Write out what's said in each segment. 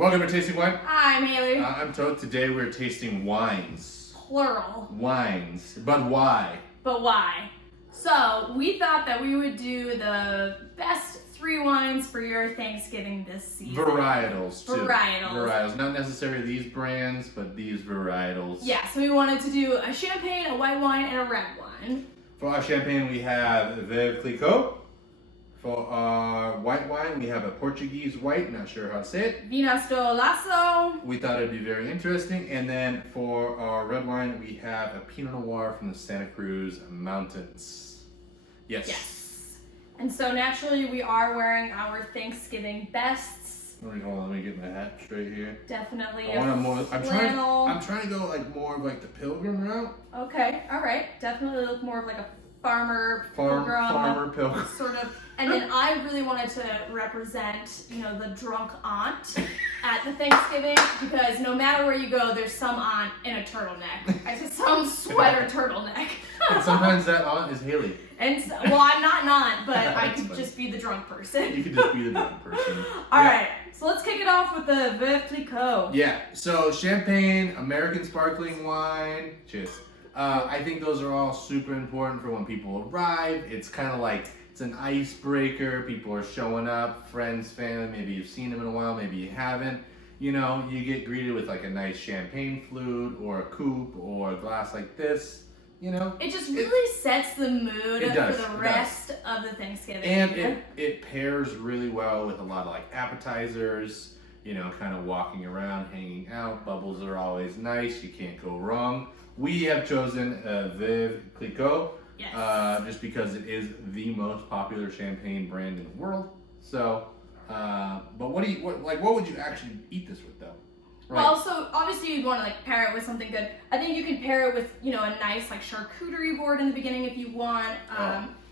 Welcome to Tasting Wine. Hi, I'm Haley. I'm Toad. Today we're tasting wines. Plural. Wines. But why? But why? So, we thought that we would do the best 3 wines for your Thanksgiving this season. Varietals, too. Varietals. Not necessarily these brands, but these varietals. Yeah, so we wanted to do a champagne, a white wine, and a red wine. For our champagne, we have Veuve Clicquot. For our white wine, we have a Portuguese white, not sure how to say it. Vinas do Lasso. We thought it'd be very interesting. And then for our red wine, we have a Pinot Noir from the Santa Cruz Mountains. Yes. And so naturally, we are wearing our Thanksgiving bests. Hold on, let me get my hat straight here. Definitely I'm trying to go like more of like the pilgrim route. Okay, all right. Definitely look more of like a farmer pilgrim sort of. And then I really wanted to represent, the drunk aunt at the Thanksgiving, because no matter where you go, there's some aunt in a turtleneck. I said some sweater turtleneck. And sometimes that aunt is Haley. And so, well, I'm not an aunt, but I could just be the drunk person. You could just be the drunk person. All right, so let's kick it off with the Veuve Clicquot. Yeah, so champagne, American sparkling wine, cheers. I think those are all super important for when people arrive. It's kind of like, it's an icebreaker. People are showing up, friends, family, maybe you've seen them in a while, maybe you haven't. You get greeted with like a nice champagne flute or a coupe or a glass like this. It just really sets the mood for the rest of the Thanksgiving. And it pairs really well with a lot of like appetizers, kind of walking around, hanging out. Bubbles are always nice. You can't go wrong. We have chosen Veuve Clicquot. Yes. Just because it is the most popular champagne brand in the world. So, but what would you actually eat this with though? Right. Well, so obviously you'd want to pair it with something good. I think you can pair it with, a nice charcuterie board in the beginning if you want.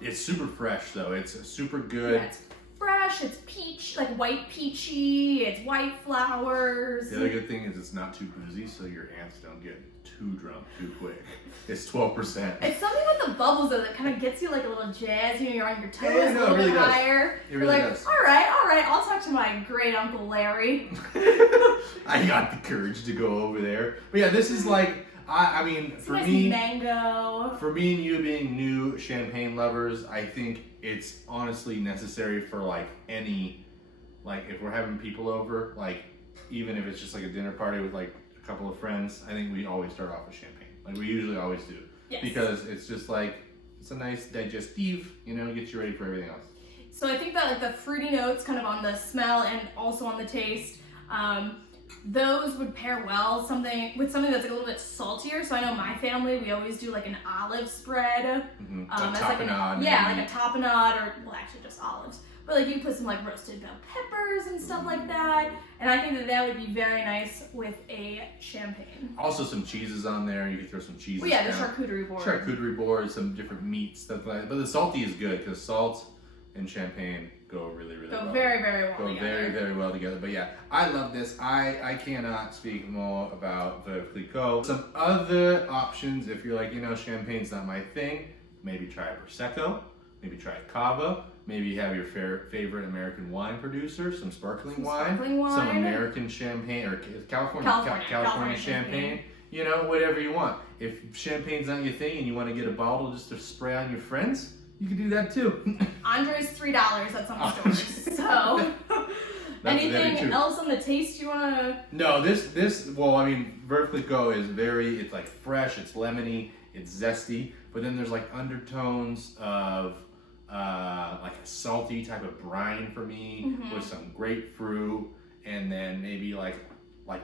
It's super fresh though. It's super good. Yeah, it's fresh. It's peach, white peachy. It's white flowers. The other good thing is it's not too boozy, so your aunts don't get too drunk too quick. It's 12%. It's something with the bubbles though that kind of gets you a little jazz. You're on your toes a little bit does. higher. It really you're does. All right. I'll talk to my great uncle Larry. I got the courage to go over there. But yeah, this is I mean, for nice me, mango. For me and you being new champagne lovers, I think it's honestly necessary for any, if we're having people over, even if it's just a dinner party with a couple of friends, I think we always start off with champagne. We usually always do. Yes. Because it's just it's a nice digestive, gets you ready for everything else. So I think that the fruity notes kind of on the smell and also on the taste, those would pair well with something that's a little bit saltier. So I know my family, we always do an olive spread. Mm-hmm. A as tapenade. a tapenade, or actually just olives. But you put some roasted bell peppers and stuff like that. And I think that would be very nice with a champagne. Also some cheeses on there. You could throw some cheeses the down. charcuterie board. Charcuterie board, some different meats, stuff like that. But the salty is good because salt and champagne go really, really well. Go very, very well Go together. very, very well together. But yeah, I love this. I cannot speak more about the Clicquot. Some other options, if you're champagne's not my thing, maybe try a Prosecco, maybe try a Cava, maybe you have your favorite American wine producer, some sparkling wine, some American champagne, or California champagne. Whatever you want. If champagne's not your thing and you want to get a bottle just to spray on your friends, you can do that too. Andre's $3 at some stores. So, anything else on the taste you want to? No, Veuve Clicquot is it's fresh, it's lemony, it's zesty, but then there's undertones of a salty type of brine for me, with some grapefruit, and then maybe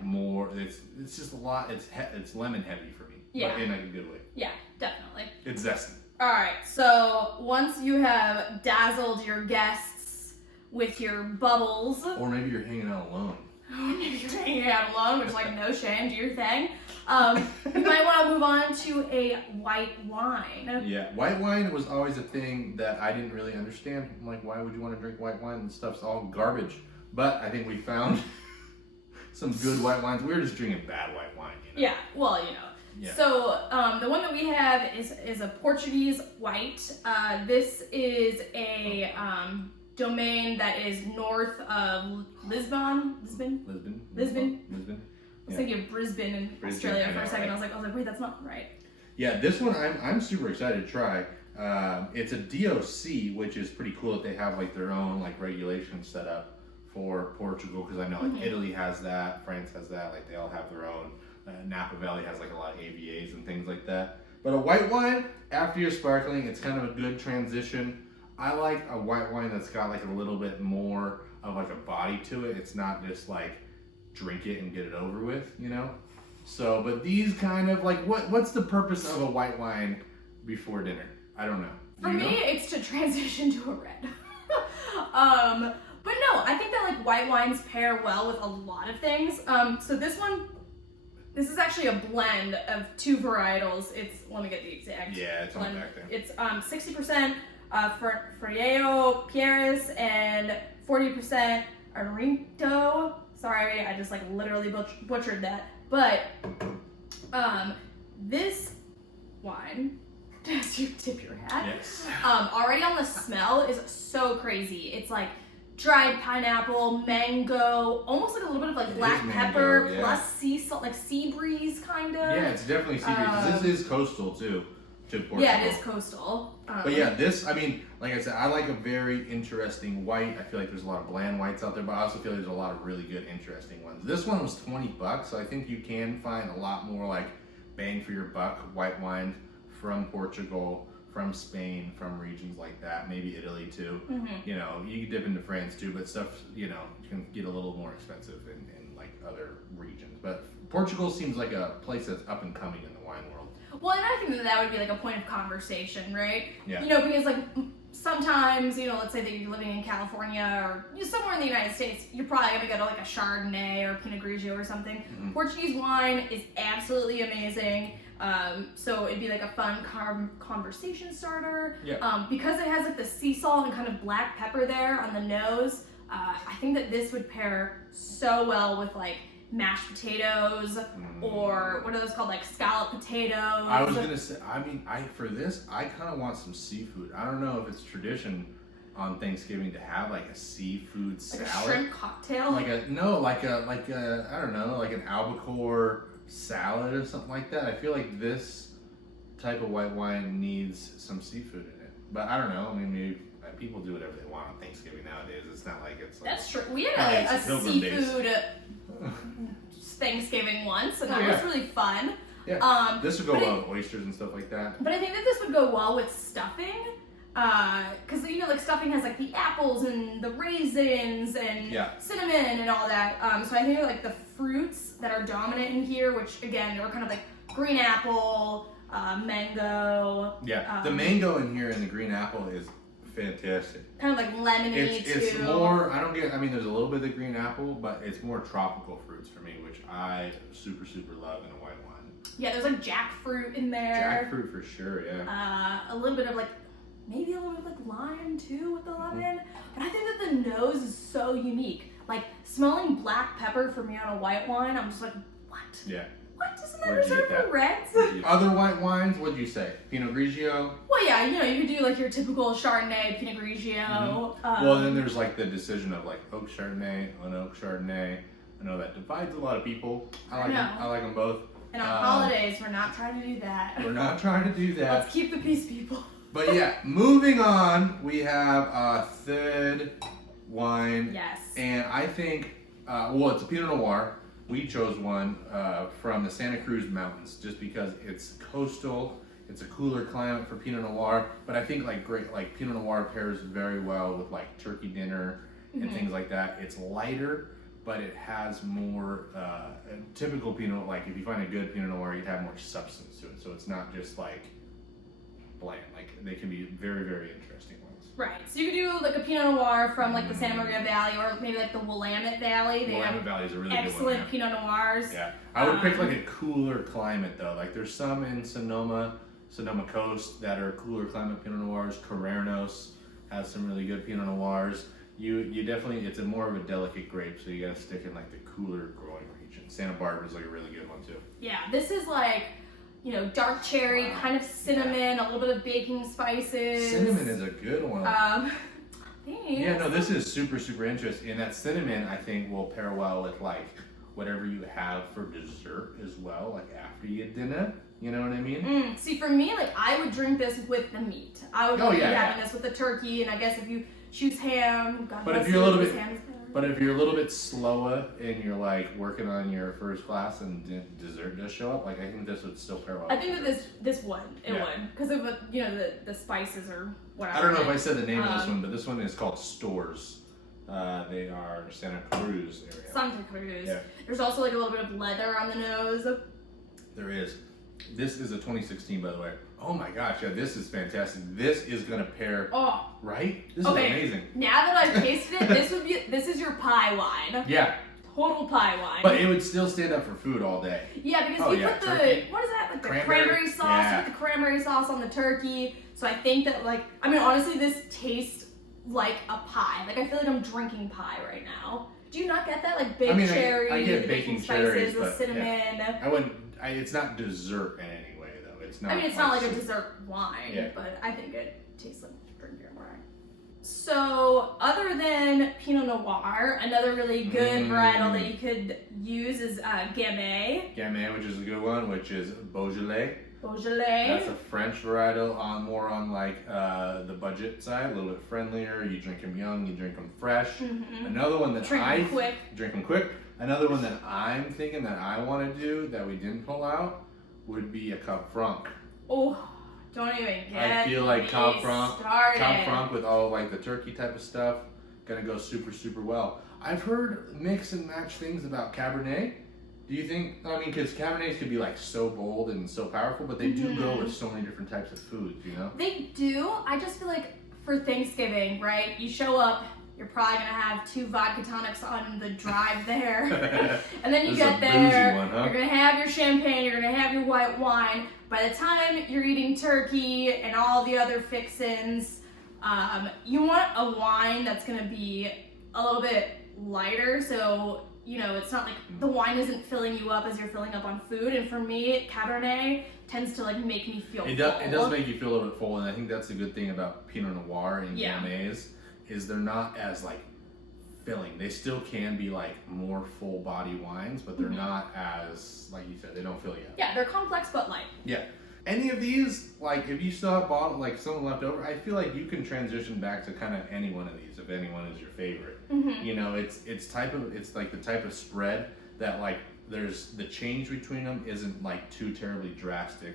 more. It's just a lot. It's lemon heavy for me. Yeah. But in a good way. Yeah, definitely. It's zesty. All right, so once you have dazzled your guests with your bubbles, or maybe you're hanging out alone. Maybe you're hanging out alone, which no shame, do your thing. You might want to move on to a white wine. Yeah, white wine was always a thing that I didn't really understand. I'm why would you want to drink white wine? And stuff's all garbage. But I think we found some good white wines. We were just drinking bad white wine. Yeah, well, Yeah. So the one that we have is a Portuguese white. This is a domain that is north of Lisbon. Lisbon. I was thinking of Brisbane in Australia for a second. Right? I was like, wait, that's not right. Yeah, this one I'm super excited to try. It's a DOC, which is pretty cool that they have like their own like regulations set up for Portugal, because I know like Italy has that, France has that, like they all have their own. Napa Valley has like a lot of AVAs and things like that. But a white wine, after you're sparkling, it's kind of a good transition. I like a white wine that's got like a little bit more of like a body to it. It's not just like drink it and get it over with, you know? So, but these kind of like, what's the purpose of a white wine before dinner? I don't know. For me, it's to transition to a red. But no, I think that like white wines pair well with a lot of things. So this is actually a blend of two varietals. Let me get the exact. Yeah, it's blend. on back there. It's 60% Friullo Pieris and 40% Arinto. Sorry, I just like literally butchered that. But this wine, as you tip your hat, yes. Already on the smell is so crazy. It's like dried pineapple, mango, almost like a little bit of like black pepper plus sea salt, like sea breeze kind of. Yeah, it's definitely sea breeze. 'Cause this is coastal too, to Portugal. Yeah, it is coastal. But yeah, this, I mean, like I said, I like a very interesting white. I feel like there's a lot of bland whites out there, but I also feel like there's a lot of really good, interesting ones. This one was $20, so I think you can find a lot more like bang for your buck white wine from Portugal, from Spain, from regions like that, maybe Italy too. You know, you can dip into France too, but stuff, you know, you can get a little more expensive in like other regions. But Portugal seems like a place that's up and coming in the wine world. Well, and I think that would be like a point of conversation, right? Yeah. You know, because like sometimes, you know, let's say that you're living in California or somewhere in the United States, you're probably gonna go to like a Chardonnay or Pinot Grigio or something. Portuguese wine is absolutely amazing. So it'd be like a fun conversation starter. Yeah. Because it has like the sea salt and kind of black pepper there on the nose, I think that this would pair so well with like mashed potatoes or what are those called, like scallop potatoes. I was gonna say, I mean, for this, I kind of want some seafood. I don't know if it's tradition on Thanksgiving to have like a seafood salad, like a shrimp cocktail. like a I don't know, like an albacore salad or something like that. I feel like this type of white wine needs some seafood in it, but I don't know. I mean, maybe people do whatever they want on Thanksgiving nowadays. It's not like it's like, that's true. We had a seafood Thanksgiving once, and that was really fun. Yeah. This would go well with oysters and stuff like that. But I think that this would go well with stuffing, because you know, like stuffing has like the apples and the raisins and cinnamon and all that. So I think like the fruits that are dominant in here, which again are kind of like green apple, mango. Yeah, the mango in here and the green apple is fantastic. Kind of like lemony too. It's more, I mean, there's a little bit of green apple, but it's more tropical fruits for me, which I super, super love in a white wine. Yeah, there's like jackfruit in there. Jackfruit for sure, yeah. A little bit of like, maybe a little bit of like lime too with the lemon. But I think that the nose is so unique. Like smelling black pepper for me on a white wine, I'm just like, what? Yeah. What? Isn't that reserved for reds? Other white wines, what'd you say? Pinot Grigio? Well, yeah, you know, you could do like your typical Chardonnay, Pinot Grigio. Well, then there's like the decision of like oak Chardonnay, unoak Chardonnay. I know that divides a lot of people. I like them both. And on holidays, we're not trying to do that. We're not trying to do that. Let's keep the peace, people. But yeah, moving on, we have a third wine. Yes. And I think, it's a Pinot Noir. We chose one from the Santa Cruz Mountains just because it's coastal. It's a cooler climate for Pinot Noir, but I think like Pinot Noir pairs very well with like turkey dinner and things like that. It's lighter, but it has more typical Pinot. Like if you find a good Pinot Noir, you'd have more substance to it. So it's not just like bland. Like they can be very, very interesting ones. Right. So you could do like a Pinot Noir from like the Santa Maria Valley or maybe like the Willamette Valley. They Willamette Valley is a really excellent good one, Pinot Noirs. Yeah. I would pick like a cooler climate though. Like there's some in Sonoma Coast that are cooler climate Pinot Noirs. Carrenos has some really good Pinot Noirs. You definitely, it's a more of a delicate grape, so you gotta stick in like the cooler growing region. Santa Barbara's like a really good one too. Yeah, this is like, you know, dark cherry, kind of cinnamon, a little bit of baking spices. Cinnamon is a good one. Thanks. Yeah, no, this is super, super interesting. And that cinnamon, I think, will pair well with like whatever you have for dessert as well, like after you eat dinner. You know what I mean? See, for me, like I would drink this with the meat. I would be having this with the turkey, and I guess if you choose ham, God But bless if you're a you, little this bit, ham is better. but if you're a little bit slower and you're like working on your first class and dessert does show up, like I think this would still pair well. I think that this would Yeah. would because of the spices or whatever. I don't know if I said the name of this one, but this one is called Stores. They are Santa Cruz area. Santa Cruz. Yeah. There's also like a little bit of leather on the nose. There is. This is a 2016, by the way. Oh my gosh, yeah, this is fantastic. This is gonna pair, Oh, right? This okay. is amazing. Now that I've tasted it, this is your pie wine. Yeah, Total pie wine. but it would still stand up for food all day. Yeah, because Oh, you yeah, put turkey. what is that? Like the Cranberry. cranberry sauce. Yeah. You put the cranberry sauce on the turkey. So I think that honestly, this tastes like a pie. Like I feel like I'm drinking pie right now. Do you not get that? Like baked cherry, I get the baking spices, cherries, the but cinnamon. yeah. I wouldn't. It's not dessert in any way, though. It's not. I mean, it's not like a soup. dessert wine, Yeah. but I think it tastes like drinking wine. So, other than Pinot Noir, another really good varietal that you could use is Gamay. Gamay, which is a good one, which is Beaujolais. Beaujolais. That's a French varietal, more on like the budget side, a little bit friendlier. You drink them young, you drink them fresh. Mm-hmm. Another one that Drink them quick. Drink them quick. Another one that I'm thinking that I want to do that we didn't pull out would be a Cab Franc. Oh, don't even get I feel like Cab Franc started. with all like the turkey type of stuff, gonna go super, super well. I've heard mix and match things about Cabernet. Do you think, I mean, because Cabernets could be like so bold and so powerful, but they do go with so many different types of foods, you know? They do. I just feel like for Thanksgiving, right? You show up, you're probably gonna have 2 vodka tonics on the drive there. And then you This get is a there, boozy one, huh? you're gonna have your champagne, you're gonna have your white wine. By the time you're eating turkey and all the other fixins, you want a wine that's gonna be a little bit lighter, so it's not like the wine isn't filling you up as you're filling up on food. And for me, Cabernet tends to like make me feel It full. does make you feel a little bit full, and I think that's the good thing about Pinot Noir and Gamay is they're not as like filling. They still can be like more full body wines, but they're not as, like you said, they don't fill you up. Yeah, they're complex but light. Yeah. Any of these, like if you still have bottle, like some left over, I feel like you can transition back to kind of any one of these if anyone is your favorite. It's like the type of spread that like there's the change between them isn't like too terribly drastic,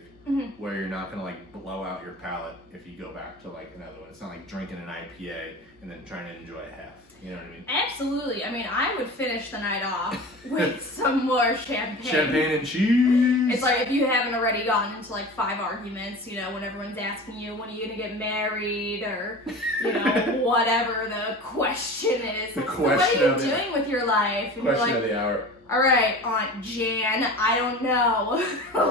where you're not gonna like blow out your palate if you go back to like another one. It's not like drinking an IPA and then trying to enjoy a half. You know what I mean? Absolutely. I mean, I would finish the night off with some more champagne. Champagne and cheese. It's like if you haven't already gotten into like 5 arguments, when everyone's asking you, when are you gonna get married, or whatever the question is. The Like, question what are you doing with your life? And Question you're of like, the hour. all right, Aunt Jan, I don't know.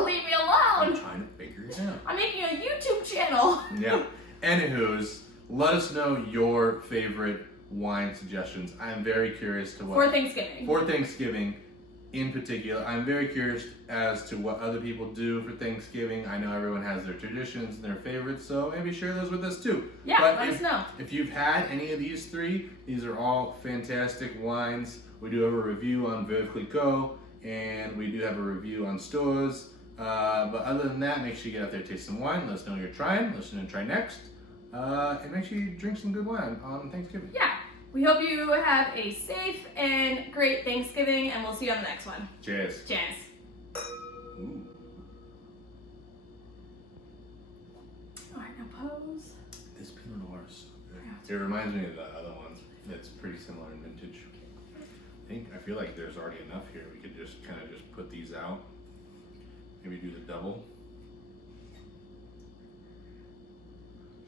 Leave me I'm alone. trying to figure it out. I'm making a YouTube channel. Yeah. Anywho's, let us know your favorite wine suggestions. I'm very curious to what For Thanksgiving. In particular, I'm very curious as to what other people do for Thanksgiving. I know everyone has their traditions and their favorites, so maybe share those with us too. Yeah, But let us know. If you've had any of these 3, these are all fantastic wines. We do have a review on Veuve Clicquot, and we do have a review on Stores. But other than that, make sure you get out there, taste some wine. Let us know what you're trying. Let us know what to try next. And make sure you drink some good wine on Thanksgiving. Yeah. We hope you have a safe and great Thanksgiving, and we'll see you on the next one. Cheers. Cheers. Ooh. All right, now pose. This Pinot Noir is so good. It reminds me of the other ones. It's pretty similar in vintage. I feel like there's already enough here. We could just kind of just put these out. Maybe do the double.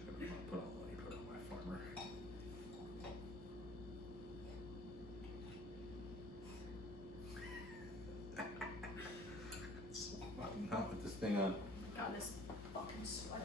Let me put on my farmer. It's so fun. Not with this thing on. God, this fucking sweater.